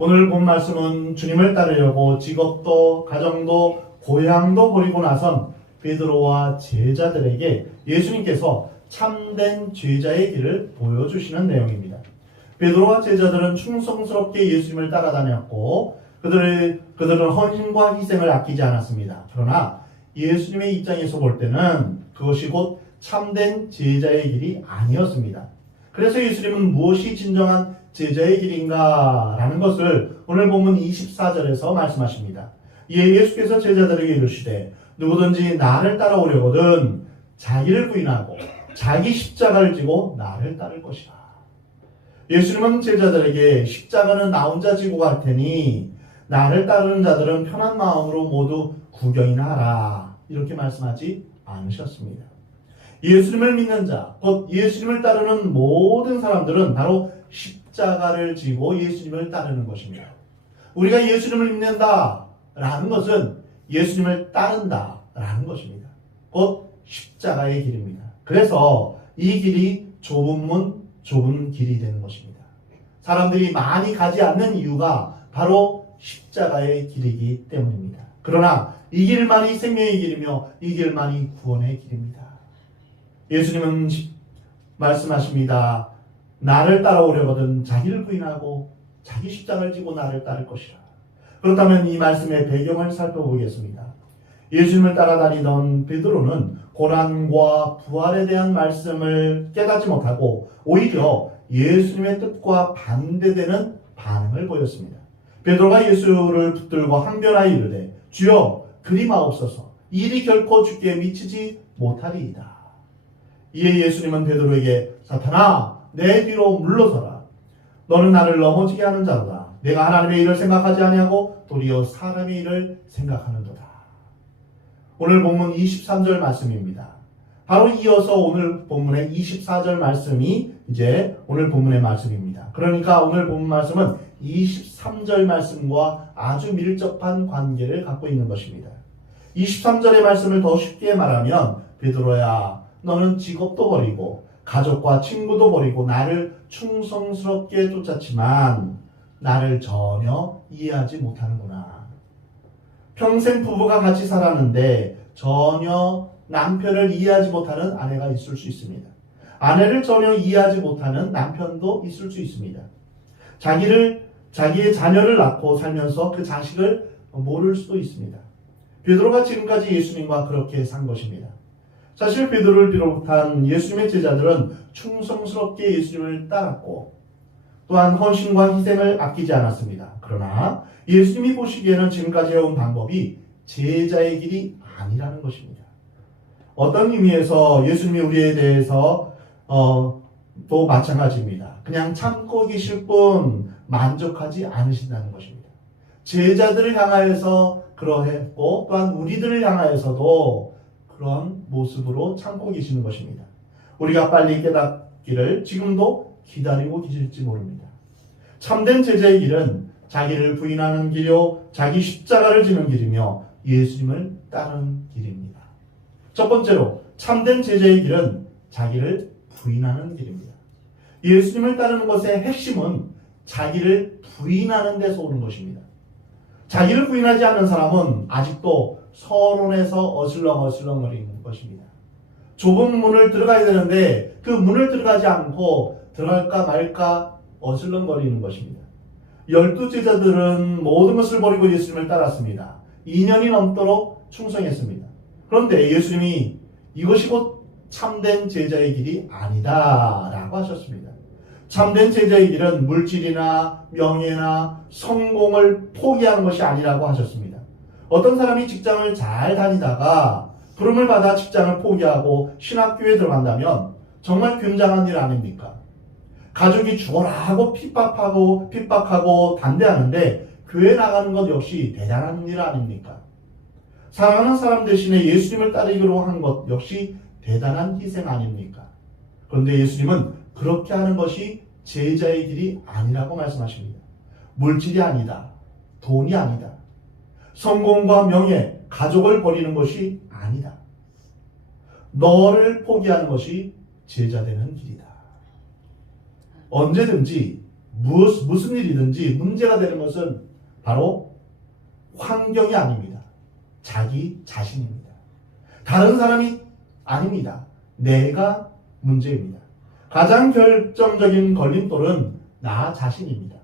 오늘 본 말씀은 주님을 따르려고 직업도 가정도 고향도 버리고 나선 베드로와 제자들에게 예수님께서 참된 제자의 길을 보여주시는 내용입니다. 베드로와 제자들은 충성스럽게 예수님을 따라다녔고 그들은 헌신과 희생을 아끼지 않았습니다. 그러나 예수님의 입장에서 볼 때는 그것이 곧 참된 제자의 길이 아니었습니다. 그래서 예수님은 무엇이 진정한 제자의 길인가 라는 것을 오늘 본문 24절에서 말씀하십니다. 이에 예수께서 제자들에게 이르시되 누구든지 나를 따라오려거든 자기를 부인하고 자기 십자가를 지고 나를 따를 것이라. 예수님은 제자들에게 십자가는 나 혼자 지고 갈 테니 나를 따르는 자들은 편한 마음으로 모두 구경이나 하라 이렇게 말씀하지 않으셨습니다. 예수님을 믿는 자, 곧 예수님을 따르는 모든 사람들은 바로 십자가를 지고 예수님을 따르는 것입니다. 우리가 예수님을 믿는다라는 것은 예수님을 따른다라는 것입니다. 곧 십자가의 길입니다. 그래서 이 길이 좁은 문, 좁은 길이 되는 것입니다. 사람들이 많이 가지 않는 이유가 바로 십자가의 길이기 때문입니다. 그러나 이 길만이 생명의 길이며 이 길만이 구원의 길입니다. 예수님은 말씀하십니다. 나를 따라오려거든 자기를 부인하고 자기 십자가를 지고 나를 따를 것이라. 그렇다면 이 말씀의 배경을 살펴보겠습니다. 예수님을 따라다니던 베드로는 고난과 부활에 대한 말씀을 깨닫지 못하고 오히려 예수님의 뜻과 반대되는 반응을 보였습니다. 베드로가 예수를 붙들고 항변하여 이르되 주여 그리 마옵소서 일이 결코 주께 미치지 못하리이다. 이에 예수님은 베드로에게 사탄아 내 뒤로 물러서라. 너는 나를 넘어지게 하는 자로다. 내가 하나님의 일을 생각하지 아니하고 도리어 사람의 일을 생각하는도다. 오늘 본문 23절 말씀입니다. 바로 이어서 오늘 본문의 24절 말씀이 이제 오늘 본문의 말씀입니다. 그러니까 오늘 본문 말씀은 23절 말씀과 아주 밀접한 관계를 갖고 있는 것입니다. 23절의 말씀을 더 쉽게 말하면 베드로야 너는 직업도 버리고 가족과 친구도 버리고 나를 충성스럽게 쫓았지만 나를 전혀 이해하지 못하는구나. 평생 부부가 같이 살았는데 전혀 남편을 이해하지 못하는 아내가 있을 수 있습니다. 아내를 전혀 이해하지 못하는 남편도 있을 수 있습니다. 자기의 자녀를 낳고 살면서 그 자식을 모를 수도 있습니다. 베드로가 지금까지 예수님과 그렇게 산 것입니다. 사실 베드로를 비롯한 예수님의 제자들은 충성스럽게 예수님을 따랐고 또한 헌신과 희생을 아끼지 않았습니다. 그러나 예수님이 보시기에는 지금까지 해온 방법이 제자의 길이 아니라는 것입니다. 어떤 의미에서 예수님이 우리에 대해서 또 마찬가지입니다. 그냥 참고 계실 뿐 만족하지 않으신다는 것입니다. 제자들을 향하여서 그러했고 또한 우리들을 향하여서도 그런 모습으로 참고 계시는 것입니다. 우리가 빨리 깨닫기를 지금도 기다리고 계실지 모릅니다. 참된 제자의 길은 자기를 부인하는 길이요 자기 십자가를 지는 길이며 예수님을 따르는 길입니다. 첫 번째로 참된 제자의 길은 자기를 부인하는 길입니다. 예수님을 따르는 것의 핵심은 자기를 부인하는 데서 오는 것입니다. 자기를 부인하지 않는 사람은 아직도 서론에서 어슬렁어슬렁거리는 것입니다. 좁은 문을 들어가야 되는데 그 문을 들어가지 않고 들어갈까 말까 어슬렁거리는 것입니다. 12제자들은 모든 것을 버리고 예수님을 따랐습니다. 2년이 넘도록 충성했습니다. 그런데 예수님이 이것이 곧 참된 제자의 길이 아니다 라고 하셨습니다. 참된 제자의 길은 물질이나 명예나 성공을 포기하는 것이 아니라고 하셨습니다. 어떤 사람이 직장을 잘 다니다가 부름을 받아 직장을 포기하고 신학교에 들어간다면 정말 굉장한 일 아닙니까? 가족이 죽어라 하고 핍박하고 반대하는데 교회 나가는 것 역시 대단한 일 아닙니까? 사랑하는 사람 대신에 예수님을 따르기로 한 것 역시 대단한 희생 아닙니까? 그런데 예수님은 그렇게 하는 것이 제자의 길이 아니라고 말씀하십니다. 물질이 아니다. 돈이 아니다. 성공과 명예, 가족을 버리는 것이 아니다. 너를 포기하는 것이 제자 되는 길이다. 언제든지 무슨 일이든지 문제가 되는 것은 바로 환경이 아닙니다. 자기 자신입니다. 다른 사람이 아닙니다. 내가 문제입니다. 가장 결정적인 걸림돌은 나 자신입니다.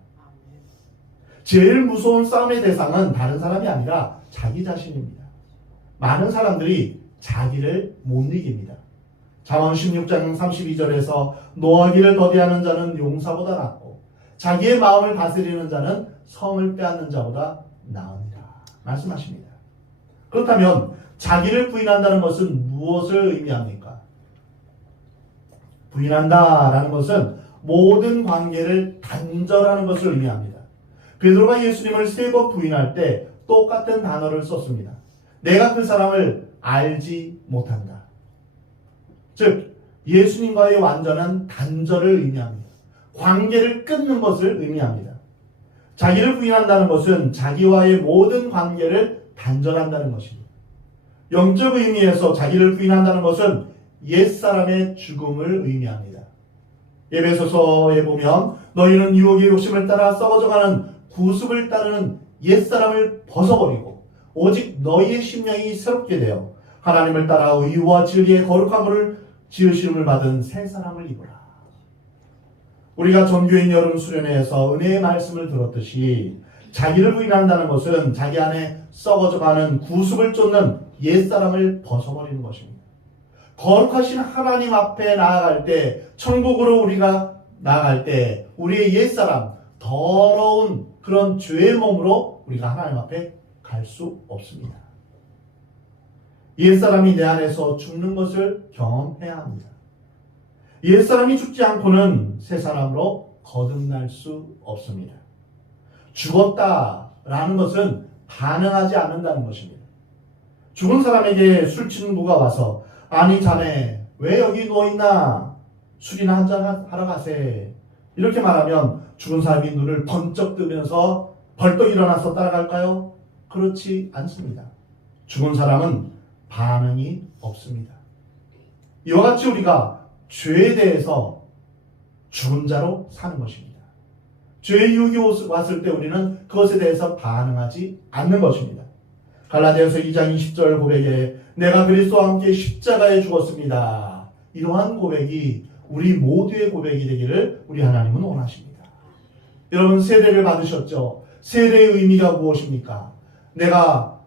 제일 무서운 싸움의 대상은 다른 사람이 아니라 자기 자신입니다. 많은 사람들이 자기를 못 이깁니다. 잠언 16장 32절에서 노하기를 더디하는 자는 용사보다 낫고 자기의 마음을 다스리는 자는 성을 빼앗는 자보다 나으니라 말씀하십니다. 그렇다면 자기를 부인한다는 것은 무엇을 의미합니까? 부인한다라는 것은 모든 관계를 단절하는 것을 의미합니다. 베드로가 예수님을 3번 부인할 때 똑같은 단어를 썼습니다. 내가 그 사람을 알지 못한다. 즉 예수님과의 완전한 단절을 의미합니다. 관계를 끊는 것을 의미합니다. 자기를 부인한다는 것은 자기와의 모든 관계를 단절한다는 것입니다. 영적 의미에서 자기를 부인한다는 것은 옛사람의 죽음을 의미합니다. 에베소서에 보면 너희는 유혹의 욕심을 따라 썩어져가는 구습을 따르는 옛사람을 벗어버리고 오직 너희의 심령이 새롭게 되어 하나님을 따라 의와 진리의 거룩함을 지으심을 받은 새 사람을 입으라. 우리가 전교인 여름 수련회에서 은혜의 말씀을 들었듯이 자기를 부인한다는 것은 자기 안에 썩어져가는 구습을 쫓는 옛사람을 벗어버리는 것입니다. 거룩하신 하나님 앞에 나아갈 때, 천국으로 우리가 나아갈 때 우리의 옛사람, 더러운 그런 죄의 몸으로 우리가 하나님 앞에 갈 수 없습니다. 옛사람이 내 안에서 죽는 것을 경험해야 합니다. 옛사람이 죽지 않고는 새 사람으로 거듭날 수 없습니다. 죽었다라는 것은 반응하지 않는다는 것입니다. 죽은 사람에게 술친구가 와서 아니 자네 왜 여기 누워있나? 술이나 한잔 하러 가세. 이렇게 말하면 죽은 사람이 눈을 번쩍 뜨면서 벌떡 일어나서 따라갈까요? 그렇지 않습니다. 죽은 사람은 반응이 없습니다. 이와 같이 우리가 죄에 대해서 죽은 자로 사는 것입니다. 죄의 유혹이 왔을 때 우리는 그것에 대해서 반응하지 않는 것입니다. 갈라디아서 2장 20절 고백에 내가 그리스도와 함께 십자가에 죽었습니다. 이러한 고백이 우리 모두의 고백이 되기를 우리 하나님은 원하십니다. 여러분 세례를 받으셨죠? 세례의 의미가 무엇입니까? 내가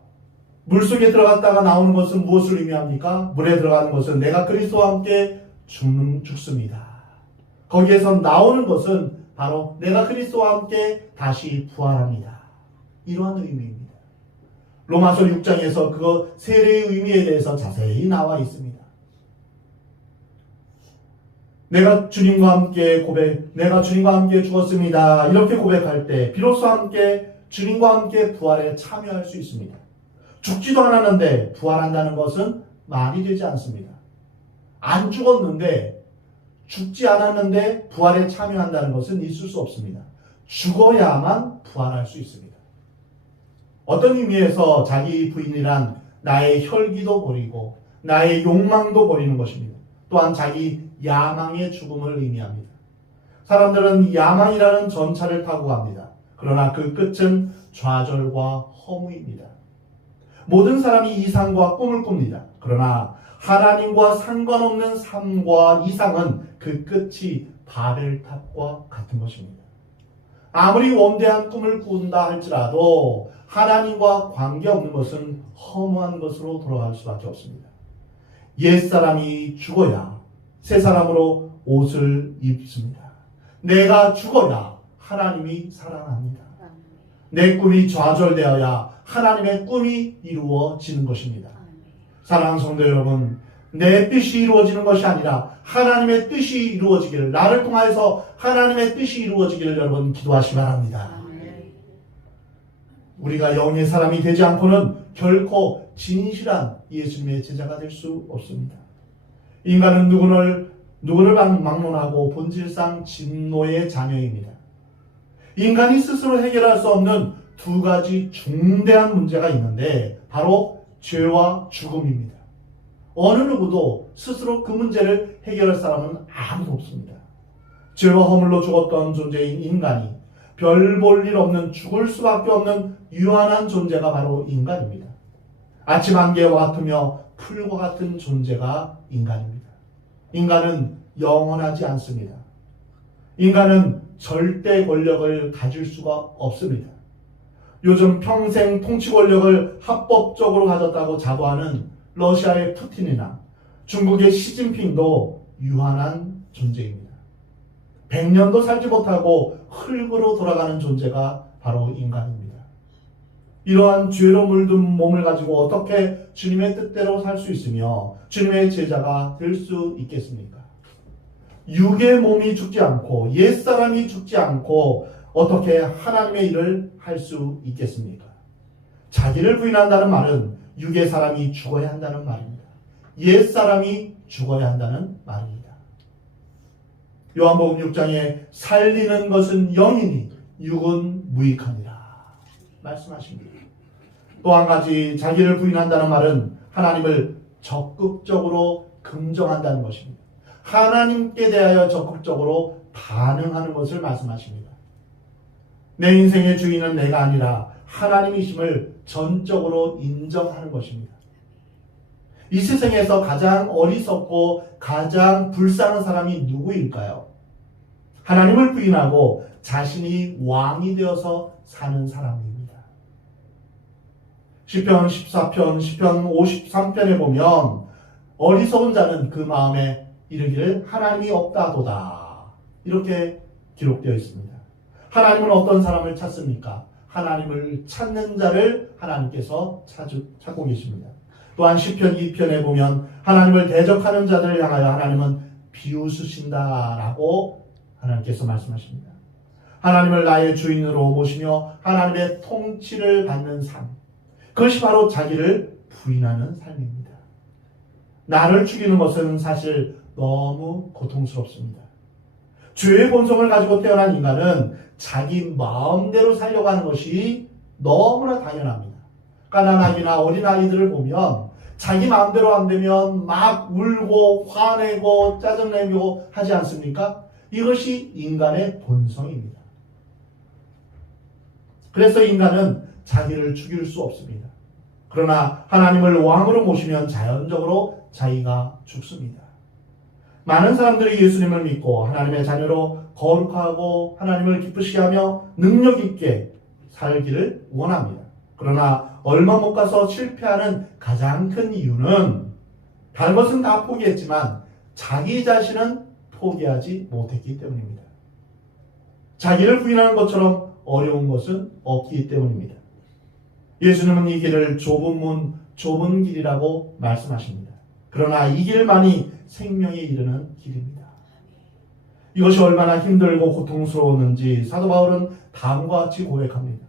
물속에 들어갔다가 나오는 것은 무엇을 의미합니까? 물에 들어가는 것은 내가 그리스도와 함께 죽습니다. 거기에서 나오는 것은 바로 내가 그리스도와 함께 다시 부활합니다. 이러한 의미입니다. 로마서 6장에서 그거 세례의 의미에 대해서 자세히 나와 있습니다. 내가 주님과 함께 죽었습니다. 이렇게 고백할 때 비로소 함께 주님과 함께 부활에 참여할 수 있습니다. 죽지도 않았는데 부활한다는 것은 말이 되지 않습니다. 안 죽었는데 죽지 않았는데 부활에 참여한다는 것은 있을 수 없습니다. 죽어야만 부활할 수 있습니다. 어떤 의미에서 자기 부인이란 나의 혈기도 버리고 나의 욕망도 버리는 것입니다. 또한 자기 야망의 죽음을 의미합니다. 사람들은 야망이라는 전차를 타고 갑니다. 그러나 그 끝은 좌절과 허무입니다. 모든 사람이 이상과 꿈을 꿉니다. 그러나 하나님과 상관없는 삶과 이상은 그 끝이 바벨탑과 같은 것입니다. 아무리 원대한 꿈을 꾼다 할지라도 하나님과 관계없는 것은 허무한 것으로 돌아갈 수밖에 없습니다. 옛사람이 죽어야 새 사람으로 옷을 입습니다. 내가 죽어야 하나님이 살아납니다. 내 꿈이 좌절되어야 하나님의 꿈이 이루어지는 것입니다. 사랑하는 성도 여러분, 내 뜻이 이루어지는 것이 아니라 하나님의 뜻이 이루어지기를, 나를 통하여서 하나님의 뜻이 이루어지기를 여러분 기도하시 바랍니다. 우리가 영의 사람이 되지 않고는 결코 진실한 예수님의 제자가 될 수 없습니다. 인간은 누구를 막론하고 본질상 진노의 자녀입니다. 인간이 스스로 해결할 수 없는 두 가지 중대한 문제가 있는데 바로 죄와 죽음입니다. 어느 누구도 스스로 그 문제를 해결할 사람은 아무도 없습니다. 죄와 허물로 죽었던 존재인 인간이 별 볼 일 없는 죽을 수밖에 없는 유한한 존재가 바로 인간입니다. 아침 안개와 같으며 풀과 같은 존재가 인간입니다. 인간은 영원하지 않습니다. 인간은 절대 권력을 가질 수가 없습니다. 요즘 평생 통치 권력을 합법적으로 가졌다고 자부하는 러시아의 푸틴이나 중국의 시진핑도 유한한 존재입니다. 100년도 살지 못하고 흙으로 돌아가는 존재가 바로 인간입니다. 이러한 죄로 물든 몸을 가지고 어떻게 주님의 뜻대로 살 수 있으며 주님의 제자가 될 수 있겠습니까? 육의 몸이 죽지 않고 옛사람이 죽지 않고 어떻게 하나님의 일을 할 수 있겠습니까? 자기를 부인한다는 말은 육의 사람이 죽어야 한다는 말입니다. 옛사람이 죽어야 한다는 말입니다. 요한복음 6장에 살리는 것은 영이니 육은 무익하니라 말씀하십니다. 또 한 가지 자기를 부인한다는 말은 하나님을 적극적으로 긍정한다는 것입니다. 하나님께 대하여 적극적으로 반응하는 것을 말씀하십니다. 내 인생의 주인은 내가 아니라 하나님이심을 전적으로 인정하는 것입니다. 이 세상에서 가장 어리석고 가장 불쌍한 사람이 누구일까요? 하나님을 부인하고 자신이 왕이 되어서 사는 사람입니다. 시편 14편, 시편 53편에 보면 어리석은 자는 그 마음에 이르기를 하나님이 없다도다 이렇게 기록되어 있습니다. 하나님은 어떤 사람을 찾습니까? 하나님을 찾는 자를 하나님께서 찾고 계십니다. 또한 시편 2편에 보면 하나님을 대적하는 자들을 향하여 하나님은 비웃으신다라고 하나님께서 말씀하십니다. 하나님을 나의 주인으로 모시며 하나님의 통치를 받는 삶, 그것이 바로 자기를 부인하는 삶입니다. 나를 죽이는 것은 사실 너무 고통스럽습니다. 죄의 본성을 가지고 태어난 인간은 자기 마음대로 살려고 하는 것이 너무나 당연합니다. 가난아기나 어린아이들을 보면 자기 마음대로 안 되면 막 울고 화내고 짜증내고 하지 않습니까? 이것이 인간의 본성입니다. 그래서 인간은 자기를 죽일 수 없습니다. 그러나 하나님을 왕으로 모시면 자연적으로 자기가 죽습니다. 많은 사람들이 예수님을 믿고 하나님의 자녀로 거룩하고 하나님을 기쁘시게 하며 능력 있게 살기를 원합니다. 그러나 얼마 못 가서 실패하는 가장 큰 이유는 다른 것은 다 포기했지만 자기 자신은 포기하지 못했기 때문입니다. 자기를 부인하는 것처럼 어려운 것은 없기 때문입니다. 예수님은 이 길을 좁은 문, 좁은 길이라고 말씀하십니다. 그러나 이 길만이 생명에 이르는 길입니다. 이것이 얼마나 힘들고 고통스러웠는지 사도 바울은 다음과 같이 고백합니다.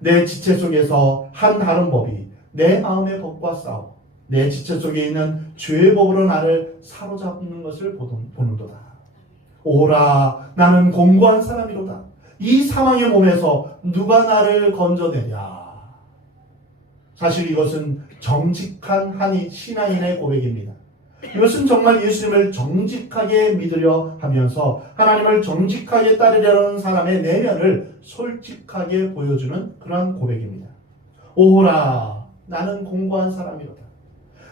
내 지체 속에서 한 다른 법이 내 마음의 법과 싸워 내 지체 속에 있는 죄의 법으로 나를 사로잡는 것을 보는도다. 오라, 나는 공고한 사람이로다. 이 사망의 몸에서 누가 나를 건져내랴. 사실 이것은 정직한 한 신앙인의 고백입니다. 이것은 정말 예수님을 정직하게 믿으려 하면서 하나님을 정직하게 따르려는 사람의 내면을 솔직하게 보여주는 그러한 고백입니다. 오호라, 나는 공고한 사람이로다.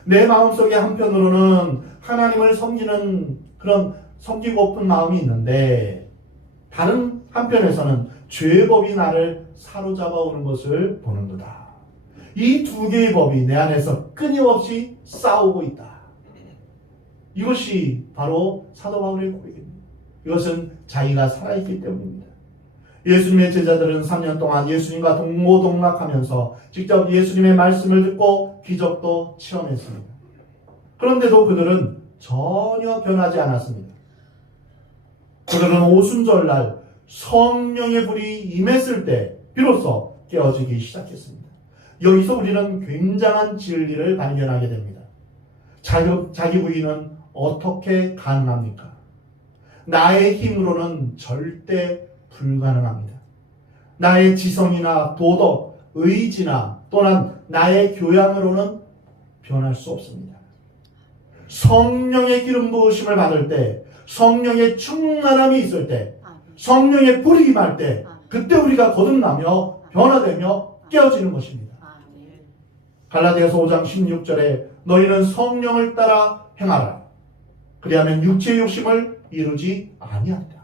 내 마음속에 한편으로는 하나님을 섬기는 그런 섬기고픈 마음이 있는데 다른 한편에서는 죄의 법이 나를 사로잡아 오는 것을 보는도다. 이 두 개의 법이 내 안에서 끊임없이 싸우고 있다. 이것이 바로 사도 바울의 고백입니다. 이것은 자기가 살아있기 때문입니다. 예수님의 제자들은 3년 동안 예수님과 동고동락하면서 직접 예수님의 말씀을 듣고 기적도 체험했습니다. 그런데도 그들은 전혀 변하지 않았습니다. 그들은 오순절날 성령의 불이 임했을 때 비로소 깨어지기 시작했습니다. 여기서 우리는 굉장한 진리를 발견하게 됩니다. 자기 부인은 어떻게 가능합니까? 나의 힘으로는 절대 불가능합니다. 나의 지성이나 도덕, 의지나 또는 나의 교양으로는 변할 수 없습니다. 성령의 기름 부으심을 받을 때 성령의 충만함이 있을 때, 아멘. 성령의 불이 임할 때, 아멘. 그때 우리가 거듭나며 변화되며 깨어지는 것입니다. 아멘. 갈라디아서 5장 16절에 너희는 성령을 따라 행하라. 그리하면 육체의 욕심을 이루지 아니한다.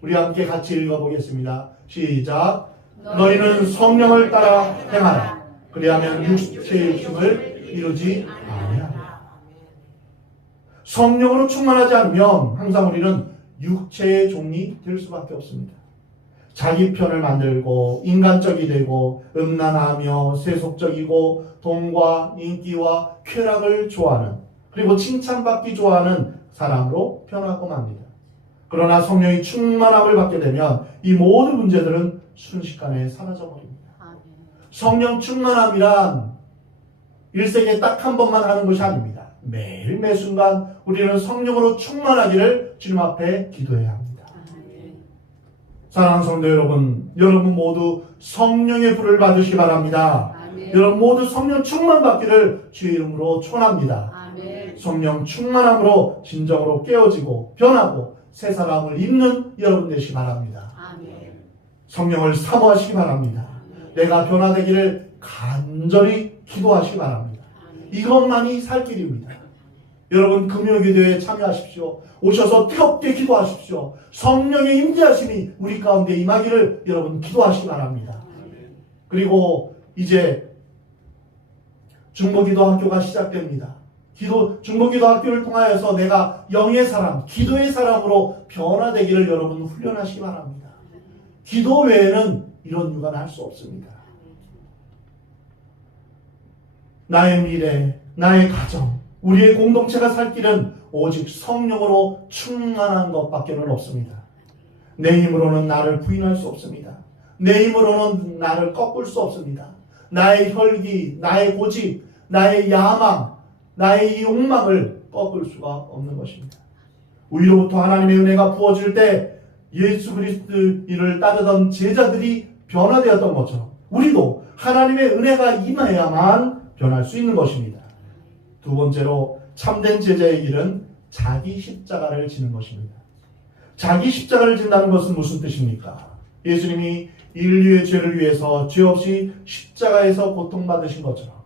우리 함께 같이 읽어보겠습니다. 시작. 너희는 성령을 따라 행하라. 그리하면 육체의 욕심을 이루지 아니한다. 성령으로 충만하지 않으면 항상 우리는 육체의 종이 될 수밖에 없습니다. 자기 편을 만들고 인간적이 되고 음란하며 세속적이고 돈과 인기와 쾌락을 좋아하는, 그리고 칭찬받기 좋아하는 사람으로 변하고 맙니다. 그러나 성령의 충만함을 받게 되면 이 모든 문제들은 순식간에 사라져버립니다. 아멘. 성령 충만함이란 일생에 딱 한 번만 하는 것이 아닙니다. 매일 매순간 우리는 성령으로 충만하기를 주님 앞에 기도해야 합니다. 아멘. 사랑하는 성도 여러분, 여러분 모두 성령의 불을 받으시기 바랍니다. 아멘. 여러분 모두 성령 충만 받기를 주의 이름으로 축원합니다. 아멘. 성령 충만함으로 진정으로 깨어지고 변하고 새 사람을 입는 여러분 되시기 바랍니다. 아멘. 성령을 사모하시기 바랍니다. 내가 변화되기를 간절히 기도하시기 바랍니다. 이것만이 살 길입니다. 여러분 금요기도에 참여하십시오. 오셔서 뜨겁게 기도하십시오. 성령의 임재하심이 우리 가운데 임하기를 여러분 기도하시기 바랍니다. 그리고 이제 중보기도 학교가 시작됩니다. 중보기도 학교를 통하여서 내가 영의 사람, 기도의 사람으로 변화되기를 여러분 훈련하시기 바랍니다. 기도 외에는 이런 육아는 할 수 없습니다. 나의 미래, 나의 가정, 우리의 공동체가 살 길은 오직 성령으로 충만한 것밖에는 없습니다. 내 힘으로는 나를 부인할 수 없습니다. 내 힘으로는 나를 꺾을 수 없습니다. 나의 혈기, 나의 고집, 나의 야망, 나의 욕망을 꺾을 수가 없는 것입니다. 위로부터 하나님의 은혜가 부어질 때 예수 그리스도를 따르던 제자들이 변화되었던 것처럼 우리도 하나님의 은혜가 임해야만 변할 수 있는 것입니다. 두 번째로 참된 제자의 길은 자기 십자가를 지는 것입니다. 자기 십자가를 진다는 것은 무슨 뜻입니까? 예수님이 인류의 죄를 위해서 죄 없이 십자가에서 고통받으신 것처럼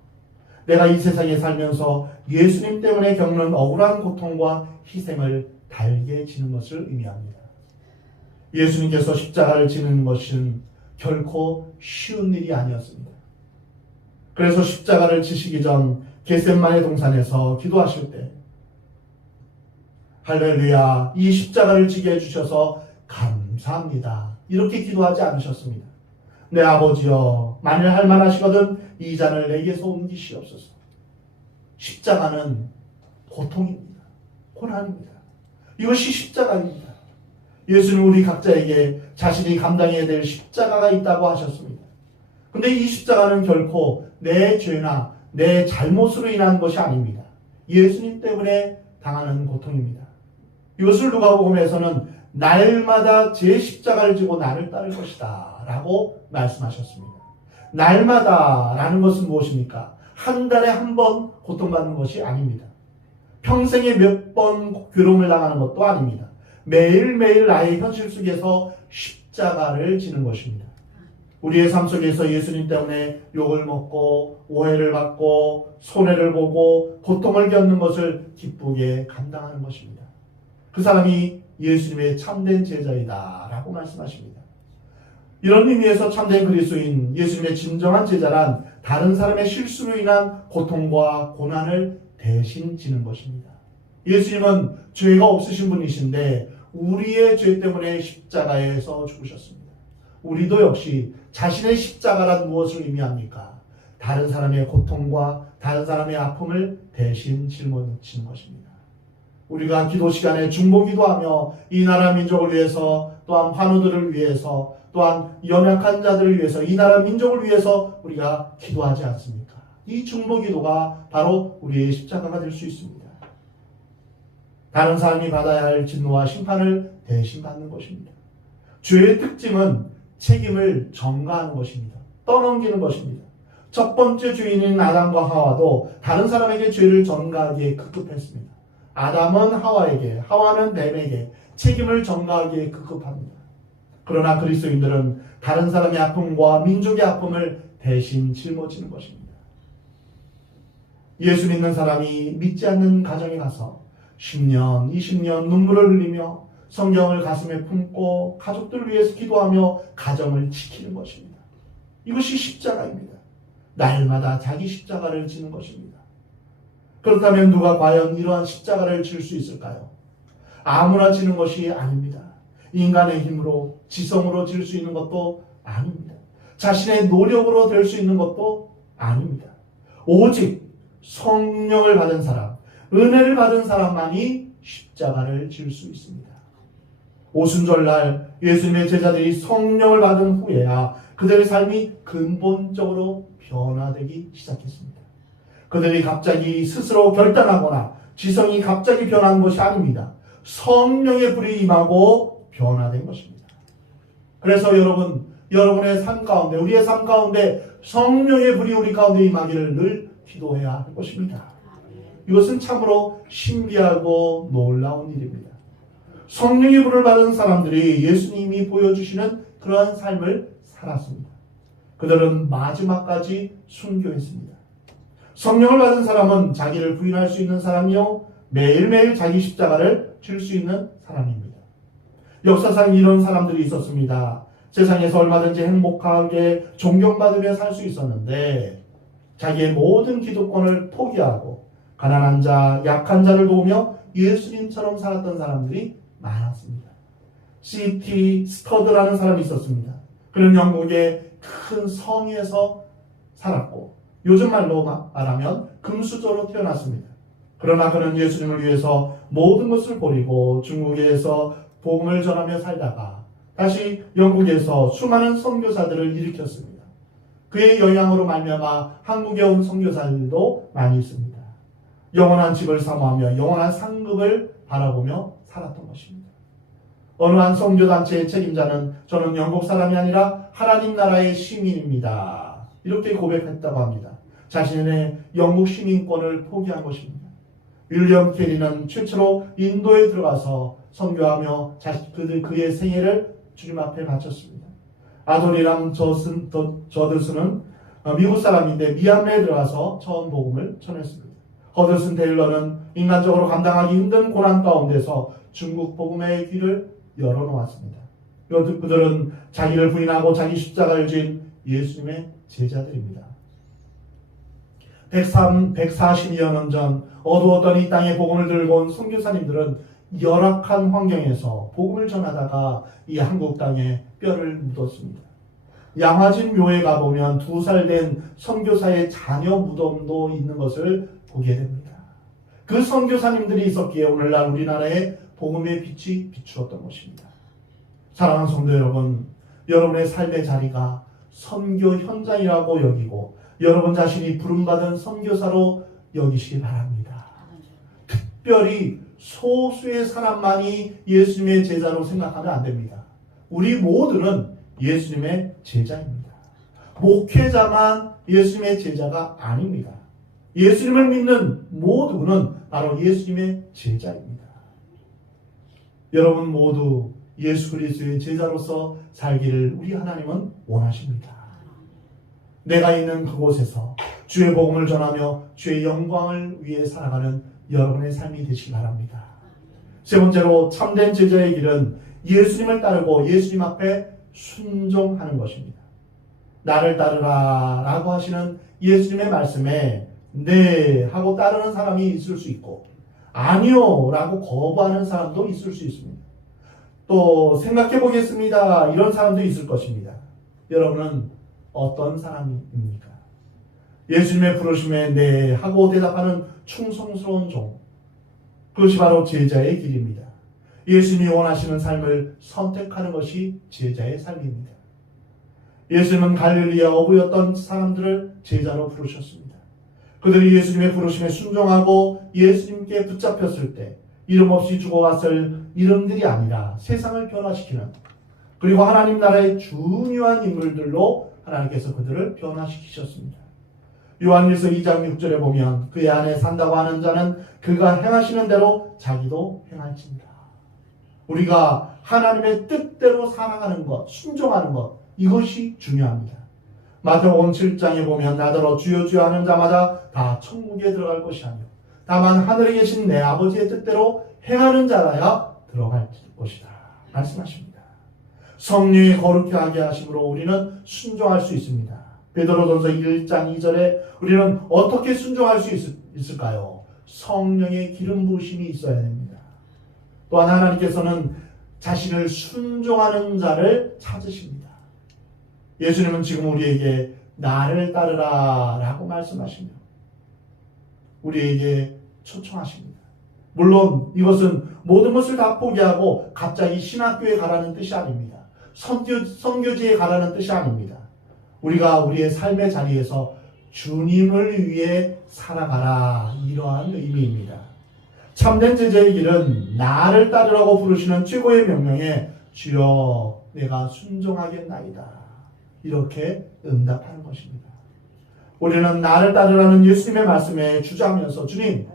내가 이 세상에 살면서 예수님 때문에 겪는 억울한 고통과 희생을 달게 지는 것을 의미합니다. 예수님께서 십자가를 지는 것은 결코 쉬운 일이 아니었습니다. 그래서 십자가를 지시기 전 겟세마네 동산에서 기도하실 때 할렐루야, 이 십자가를 지게 해주셔서 감사합니다, 이렇게 기도하지 않으셨습니다. 내 아버지여, 만일 할 만하시거든 이 잔을 내게서 옮기시옵소서. 십자가는 고통입니다. 고난입니다. 이것이 십자가입니다. 예수는 우리 각자에게 자신이 감당해야 될 십자가가 있다고 하셨습니다. 근데 이 십자가는 결코 내 죄나 내 잘못으로 인한 것이 아닙니다. 예수님 때문에 당하는 고통입니다. 이것을 누가복음에서는 날마다 제 십자가를 지고 나를 따를 것이다 라고 말씀하셨습니다. 날마다 라는 것은 무엇입니까? 한 달에 한 번 고통받는 것이 아닙니다. 평생에 몇 번 괴로움을 당하는 것도 아닙니다. 매일매일 나의 현실 속에서 십자가를 지는 것입니다. 우리의 삶 속에서 예수님 때문에 욕을 먹고 오해를 받고 손해를 보고 고통을 겪는 것을 기쁘게 감당하는 것입니다. 그 사람이 예수님의 참된 제자이다 라고 말씀하십니다. 이런 의미에서 참된 그리스도인, 예수님의 진정한 제자란 다른 사람의 실수로 인한 고통과 고난을 대신 지는 것입니다. 예수님은 죄가 없으신 분이신데 우리의 죄 때문에 십자가에서 죽으셨습니다. 우리도 역시 자신의 십자가란 무엇을 의미합니까? 다른 사람의 고통과 다른 사람의 아픔을 대신 짊어지는 것입니다. 우리가 기도 시간에 중보기도하며 이 나라 민족을 위해서, 또한 환우들을 위해서, 또한 연약한 자들을 위해서, 이 나라 민족을 위해서 우리가 기도하지 않습니까? 이 중보기도가 바로 우리의 십자가가 될 수 있습니다. 다른 사람이 받아야 할 진노와 심판을 대신 받는 것입니다. 죄의 특징은 책임을 전가하는 것입니다. 떠넘기는 것입니다. 첫 번째 죄인인 아담과 하와도 다른 사람에게 죄를 전가하기에 급급했습니다. 아담은 하와에게, 하와는 뱀에게 책임을 전가하기에 급급합니다. 그러나 그리스도인들은 다른 사람의 아픔과 민족의 아픔을 대신 짊어지는 것입니다. 예수 믿는 사람이 믿지 않는 가정에 가서 10년, 20년 눈물을 흘리며 성경을 가슴에 품고 가족들을 위해서 기도하며 가정을 지키는 것입니다. 이것이 십자가입니다. 날마다 자기 십자가를 지는 것입니다. 그렇다면 누가 과연 이러한 십자가를 질 수 있을까요? 아무나 지는 것이 아닙니다. 인간의 힘으로, 지성으로 질 수 있는 것도 아닙니다. 자신의 노력으로 될 수 있는 것도 아닙니다. 오직 성령을 받은 사람, 은혜를 받은 사람만이 십자가를 질 수 있습니다. 오순절날 예수님의 제자들이 성령을 받은 후에야 그들의 삶이 근본적으로 변화되기 시작했습니다. 그들이 갑자기 스스로 결단하거나 지성이 갑자기 변한 것이 아닙니다. 성령의 불이 임하고 변화된 것입니다. 그래서 여러분의 삶 가운데, 우리의 삶 가운데 성령의 불이 우리 가운데 임하기를 늘 기도해야 할 것입니다. 이것은 참으로 신비하고 놀라운 일입니다. 성령의 불을 받은 사람들이 예수님이 보여주시는 그러한 삶을 살았습니다. 그들은 마지막까지 순교했습니다. 성령을 받은 사람은 자기를 부인할 수 있는 사람이요, 매일매일 자기 십자가를 질 수 있는 사람입니다. 역사상 이런 사람들이 있었습니다. 세상에서 얼마든지 행복하게 존경받으며 살 수 있었는데 자기의 모든 기득권을 포기하고 가난한 자, 약한 자를 도우며 예수님처럼 살았던 사람들이 많았습니다. C.T. 스터드라는 사람이 있었습니다. 그는 영국의 큰 성에서 살았고 요즘 말로 말하면 금수저로 태어났습니다. 그러나 그는 예수님을 위해서 모든 것을 버리고 중국에서 복음을 전하며 살다가 다시 영국에서 수많은 선교사들을 일으켰습니다. 그의 영향으로 말미암아 한국에 온 선교사들도 많이 있습니다. 영원한 집을 사모하며 영원한 상급을 바라보며 살았던 것입니다. 어느 한 선교단체의 책임자는 저는 영국 사람이 아니라 하나님 나라의 시민입니다. 이렇게 고백했다고 합니다. 자신의 영국 시민권을 포기한 것입니다. 윌리엄 캐리는 최초로 인도에 들어가서 선교하며 그의 생애를 주님 앞에 바쳤습니다. 아도니람 저드슨은 미국 사람인데 미얀마에 들어가서 처음 복음을 전했습니다. 허드슨 테일러는 인간적으로 감당하기 힘든 고난 가운데서 중국 복음의 귀를 열어놓았습니다. 그들은 자기를 부인하고 자기 십자가를 진 예수님의 제자들입니다. 140여 년 전 어두웠던 이 땅에 복음을 들고 온 선교사님들은 열악한 환경에서 복음을 전하다가 이 한국 땅에 뼈를 묻었습니다. 양화진 묘에 가보면 2살 된 선교사의 자녀 무덤도 있는 것을 보게 됩니다. 그 선교사님들이 있었기에 오늘날 우리나라의 복음의 빛이 비추었던 것입니다. 사랑하는 성도 여러분, 여러분의 삶의 자리가 선교 현장이라고 여기고 여러분 자신이 부름받은 선교사로 여기시기 바랍니다. 특별히 소수의 사람만이 예수님의 제자로 생각하면 안 됩니다. 우리 모두는 예수님의 제자입니다. 목회자만 예수님의 제자가 아닙니다. 예수님을 믿는 모두는 바로 예수님의 제자입니다. 여러분 모두 예수 그리스도의 제자로서 살기를 우리 하나님은 원하십니다. 내가 있는 그곳에서 주의 복음을 전하며 주의 영광을 위해 살아가는 여러분의 삶이 되시기 바랍니다. 세 번째로 참된 제자의 길은 예수님을 따르고 예수님 앞에 순종하는 것입니다. 나를 따르라 라고 하시는 예수님의 말씀에 네 하고 따르는 사람이 있을 수 있고 아니요 라고 거부하는 사람도 있을 수 있습니다. 또 생각해 보겠습니다 이런 사람도 있을 것입니다. 여러분은 어떤 사람입니까? 예수님의 부르심에 네 하고 대답하는 충성스러운 종, 그것이 바로 제자의 길입니다. 예수님이 원하시는 삶을 선택하는 것이 제자의 삶입니다. 예수님은 갈릴리아 어부였던 사람들을 제자로 부르셨습니다. 그들이 예수님의 부르심에 순종하고 예수님께 붙잡혔을 때 이름 없이 죽어갔을 이름들이 아니라 세상을 변화시키는, 그리고 하나님 나라의 중요한 인물들로 하나님께서 그들을 변화시키셨습니다. 요한일서 2장 6절에 보면 그의 안에 산다고 하는 자는 그가 행하시는 대로 자기도 행할지니라. 우리가 하나님의 뜻대로 살아가는 것, 순종하는 것, 이것이 중요합니다. 마태복음 7장에 보면 나더러 주여 주여 하는 자마다 다 천국에 들어갈 것이 아니요 다만 하늘에 계신 내 아버지의 뜻대로 행하는 자라야 들어갈 것이다 말씀하십니다. 성령이 거룩히 하게 하심으로 우리는 순종할 수 있습니다. 베드로전서 1장 2절에 우리는 어떻게 순종할 수 있을까요? 성령의 기름 부으심이 있어야 됩니다. 또한 하나님께서는 자신을 순종하는 자를 찾으십니다. 예수님은 지금 우리에게 나를 따르라 라고 말씀하시며 우리에게 초청하십니다. 물론 이것은 모든 것을 다 포기하고 갑자기 신학교에 가라는 뜻이 아닙니다. 선교지에 가라는 뜻이 아닙니다. 우리가 우리의 삶의 자리에서 주님을 위해 살아가라 이러한 의미입니다. 참된 제자의 길은 나를 따르라고 부르시는 최고의 명령에 주여 내가 순종하겠나이다 이렇게 응답하는 것입니다. 우리는 나를 따르라는 예수님의 말씀에 주저하면서 주님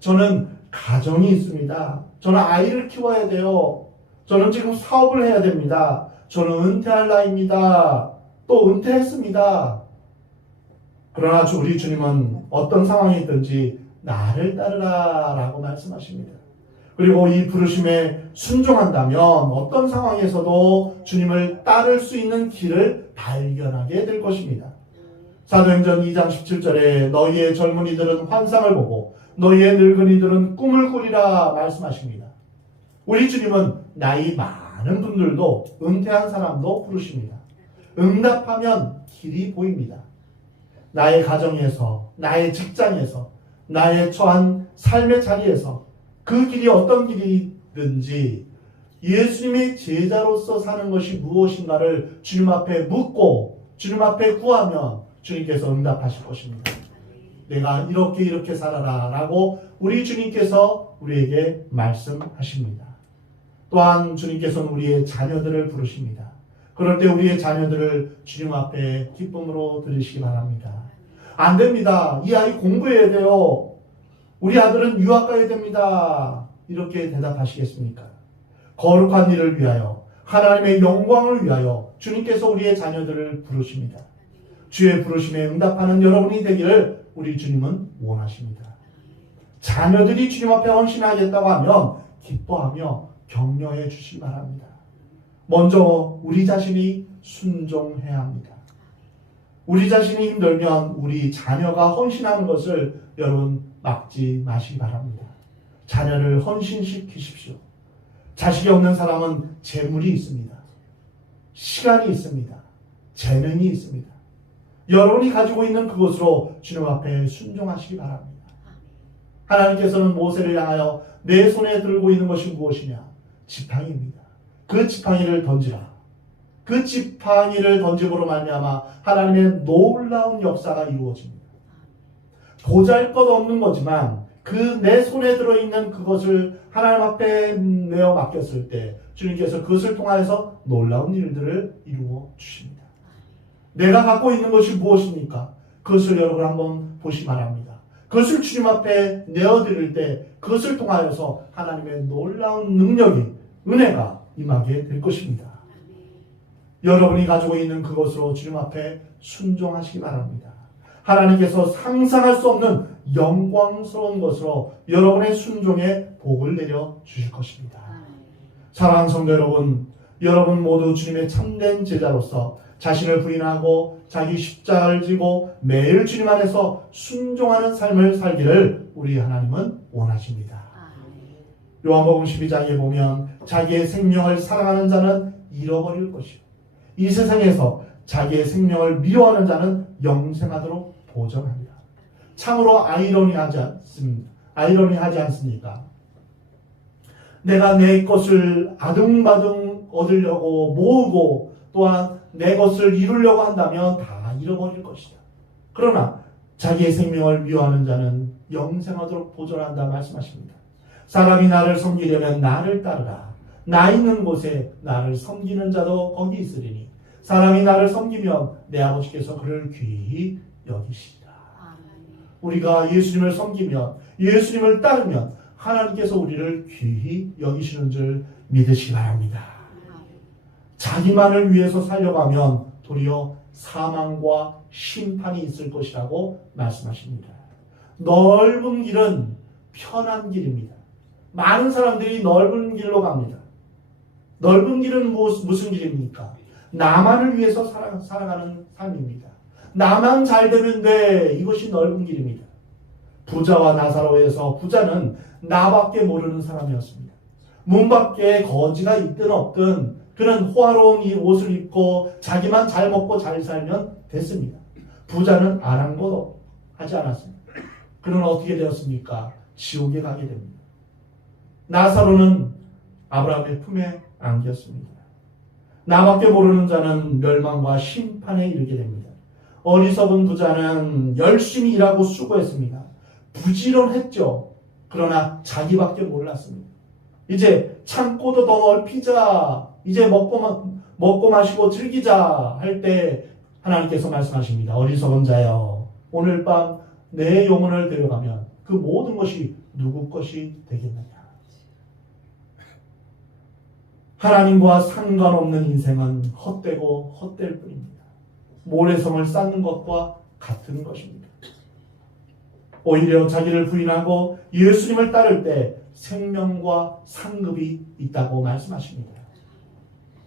저는 가정이 있습니다. 저는 아이를 키워야 돼요. 저는 지금 사업을 해야 됩니다. 저는 은퇴할 나이입니다. 또 은퇴했습니다. 그러나 우리 주님은 어떤 상황이 있든지 나를 따르라 라고 말씀하십니다. 그리고 이 부르심에 순종한다면 어떤 상황에서도 주님을 따를 수 있는 길을 발견하게 될 것입니다. 사도행전 2장 17절에 너희의 젊은이들은 환상을 보고 너희의 늙은이들은 꿈을 꾸리라 말씀하십니다. 우리 주님은 나이 많은 분들도 은퇴한 사람도 부르십니다. 응답하면 길이 보입니다. 나의 가정에서, 나의 직장에서, 나의 처한 삶의 자리에서 그 길이 어떤 길이든지 예수님의 제자로서 사는 것이 무엇인가를 주님 앞에 묻고 주님 앞에 구하면 주님께서 응답하실 것입니다. 내가 이렇게 살아라 라고 우리 주님께서 우리에게 말씀하십니다. 또한 주님께서는 우리의 자녀들을 부르십니다. 그럴 때 우리의 자녀들을 주님 앞에 기쁨으로 들으시기 바랍니다. 안 됩니다. 이 아이 공부해야 돼요. 우리 아들은 유학 가야 됩니다. 이렇게 대답하시겠습니까? 거룩한 일을 위하여 하나님의 영광을 위하여 주님께서 우리의 자녀들을 부르십니다. 주의 부르심에 응답하는 여러분이 되기를 우리 주님은 원하십니다. 자녀들이 주님 앞에 헌신하겠다고 하면 기뻐하며 격려해 주시기 바랍니다. 먼저 우리 자신이 순종해야 합니다. 우리 자신이 힘들면 우리 자녀가 헌신하는 것을 여러분 막지 마시기 바랍니다. 자녀를 헌신시키십시오. 자식이 없는 사람은 재물이 있습니다. 시간이 있습니다. 재능이 있습니다. 여러분이 가지고 있는 그것으로 주님 앞에 순종하시기 바랍니다. 하나님께서는 모세를 향하여 내 손에 들고 있는 것이 무엇이냐? 지팡이입니다. 그 지팡이를 던지라. 그 지팡이를 던짐으로 말미암아 하나님의 놀라운 역사가 이루어집니다. 보잘것없는 거지만 그 내 손에 들어있는 그것을 하나님 앞에 내어 맡겼을 때 주님께서 그것을 통하여서 놀라운 일들을 이루어 주십니다. 내가 갖고 있는 것이 무엇입니까? 그것을 여러분 한번 보시기 바랍니다. 그것을 주님 앞에 내어드릴 때 그것을 통하여서 하나님의 놀라운 능력이 은혜가 임하게 될 것입니다. 여러분이 가지고 있는 그것으로 주님 앞에 순종하시기 바랍니다. 하나님께서 상상할 수 없는 영광스러운 것으로 여러분의 순종에 복을 내려 주실 것입니다. 사랑하는 성도 여러분, 여러분 모두 주님의 참된 제자로서 자신을 부인하고 자기 십자가를 지고 매일 주님 안에서 순종하는 삶을 살기를 우리 하나님은 원하십니다. 요한복음 12장에 보면 자기의 생명을 사랑하는 자는 잃어버릴 것이요 이 세상에서 자기의 생명을 미워하는 자는 영생하도록 보전합니다. 참으로 아이러니하지 않습니까? 내가 내 것을 아둥바둥 얻으려고 모으고 또한 내 것을 이루려고 한다면 다 잃어버릴 것이다. 그러나 자기의 생명을 미워하는 자는 영생하도록 보존한다 말씀하십니다. 사람이 나를 섬기려면 나를 따르라. 나 있는 곳에 나를 섬기는 자도 거기 있으리니 사람이 나를 섬기면 내 아버지께서 그를 귀히 여기시리라. 우리가 예수님을 섬기면, 예수님을 따르면 하나님께서 우리를 귀히 여기시는 줄 믿으시기 바랍니다. 자기만을 위해서 살려가면 도리어 사망과 심판이 있을 것이라고 말씀하십니다. 넓은 길은 편한 길입니다. 많은 사람들이 넓은 길로 갑니다. 넓은 길은 무슨 길입니까? 나만을 위해서 살아가는 삶입니다. 나만 잘 되면 돼. 이것이 넓은 길입니다. 부자와 나사로에서 부자는 나밖에 모르는 사람이었습니다. 문 밖에 거지가 있든 없든 그는 호화로운 이 옷을 입고 자기만 잘 먹고 잘 살면 됐습니다. 부자는 아랑곳 하지 않았습니다. 그는 어떻게 되었습니까? 지옥에 가게 됩니다. 나사로는 아브라함의 품에 안겼습니다. 나밖에 모르는 자는 멸망과 심판에 이르게 됩니다. 어리석은 부자는 열심히 일하고 수고했습니다. 부지런했죠. 그러나 자기밖에 몰랐습니다. 이제 창고도 더 넓히자. 이제 먹고 마시고 즐기자 할 때 하나님께서 말씀하십니다. 어리석은 자여, 오늘 밤 내 영혼을 데려가면 그 모든 것이 누구 것이 되겠느냐. 하나님과 상관없는 인생은 헛되고 헛될 뿐입니다. 모래성을 쌓는 것과 같은 것입니다. 오히려 자기를 부인하고 예수님을 따를 때 생명과 상급이 있다고 말씀하십니다.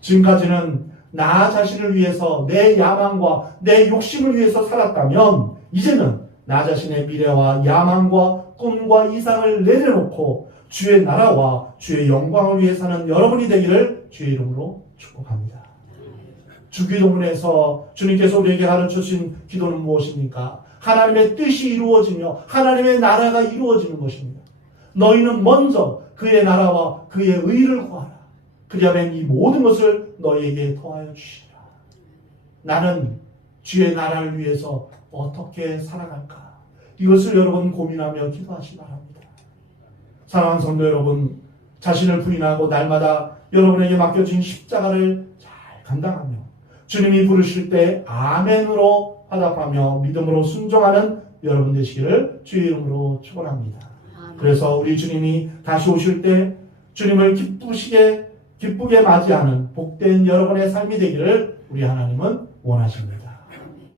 지금까지는 나 자신을 위해서 내 야망과 내 욕심을 위해서 살았다면 이제는 나 자신의 미래와 야망과 꿈과 이상을 내려놓고 주의 나라와 주의 영광을 위해 사는 여러분이 되기를 주의 이름으로 축복합니다. 주기도문에서 주님께서 우리에게 가르쳐주신 기도는 무엇입니까? 하나님의 뜻이 이루어지며 하나님의 나라가 이루어지는 것입니다. 너희는 먼저 그의 나라와 그의 의를 구하라. 그리하면 이 모든 것을 너희에게 더하여 주시리라. 나는 주의 나라를 위해서 어떻게 살아갈까? 이것을 여러분 고민하며 기도하시기 바랍니다. 사랑하는 성도 여러분, 자신을 부인하고 날마다 여러분에게 맡겨진 십자가를 잘 감당하며 주님이 부르실 때 아멘으로 화답하며 믿음으로 순종하는 여러분 되시기를 주의 이름으로 축원합니다. 그래서 우리 주님이 다시 오실 때 주님을 기쁘게 맞이하는 복된 여러분의 삶이 되기를 우리 하나님은 원하십니다.